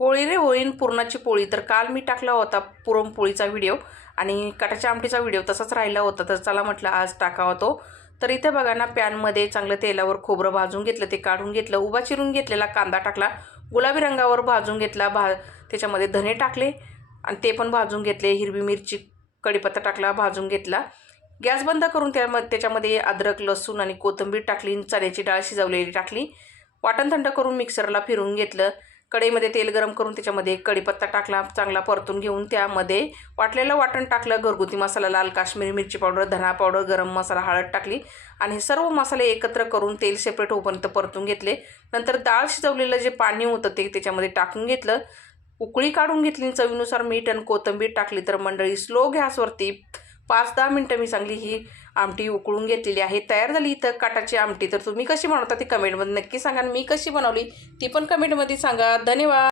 होळी रे होळीन पुरणाची पोळी. तर काल मी टाकला होता पुरणपोळीचा व्हिडिओ आणि कटाच्या आमटीचा व्हिडिओ तसाच राहिला होता, तर चला म्हटलं आज टाकावा तो. तर इथे बघा ना, पॅनमध्ये चांगलं तेलावर खोबरं भाजून घेतलं, ते काढून घेतलं, उभा चिरून घेतलेला कांदा टाकला, गुलाबी रंगावर भाजून घेतला, त्याच्यामध्ये धने टाकले आणि ते पण भाजून घेतले, हिरवी मिरची कढीपत्ता टाकला, भाजून घेतला. गॅस बंद करून त्याच्यामध्ये अद्रक लसूण आणि कोथिंबीर टाकली, चण्याची डाळ शिजवलेली टाकली, वाटण थंड करून मिक्सरला फिरवून घेतलं. कढईमध्ये तेल गरम करून त्याच्यामध्ये कढीपत्ता टाकला, चांगला परतून घेऊन त्यामध्ये वाटलेलं वाटण टाकलं, घरगुती मसाला, लाल काश्मीरी मिरची पावडर, धना पावडर, गरम मसाला, हळद टाकली आणि हे सर्व मसाले एकत्र करून तेल सेपरेट होईपर्यंत परतून घेतले. नंतर डाळ शिजवलेलं जे पाणी होतं ते त्याच्यामध्ये टाकून घेतलं, उकळी काढून घेतली, चवीनुसार मीठ आणि कोथिंबीर टाकली. तर मंडळी स्लो गॅसवरती 5-10 मिनटं मी चांगली ही आमटी उकळून घेतलेली आहे. तयार झाली इथं कटाची आमटी. तर तुम्ही कशी बनवता ती कमेंटमध्ये नक्की सांगा, मी कशी बनवली ती पण कमेंटमध्ये सांगा. धन्यवाद.